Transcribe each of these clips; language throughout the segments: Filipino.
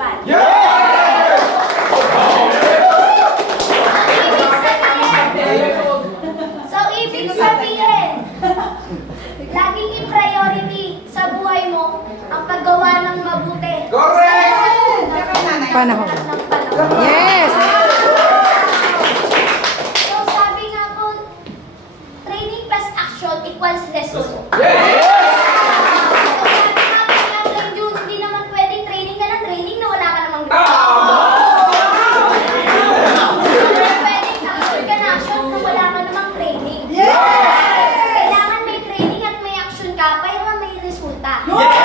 principal. So, ibig sabihin, laging i-priority sa buhay mo ang paggawa ng mabuti. Panahon. Yes! So, sabi nga po, training plus action equals lesson. So, sabi nga po ni Athlete June, hindi naman pwedeng training ka ng training na wala ka namang pwedeng action ka na action na wala ka namang training. Kailangan may training at may action ka para may resulta. Pwede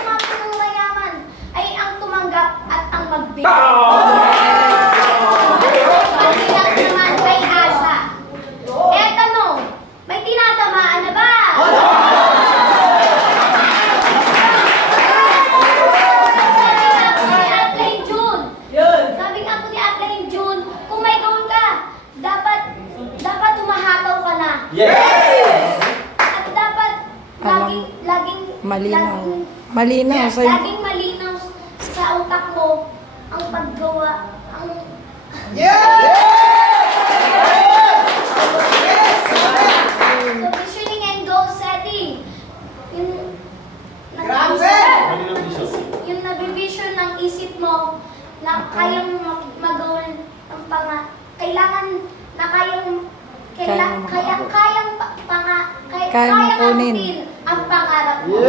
mga mayaman ay ang tumanggap at ang magbigay. Pagbilang naman may asa. Eh, tanong, may tinatamaan na ba? Sabi nga po ni Athlete June, kung may goal ka, dapat humahataw ka na. At dapat laging Malinaw. Malinaw sa'yo. laging malinaw sa utak mo ang paggawa, ang so, visioning and goal setting. Yung yung nabivision ng isip mo na kayang mag-goal ang kailangan na kayang Kayang kayang Kaya mo kunin. kunin ang pangarap mo.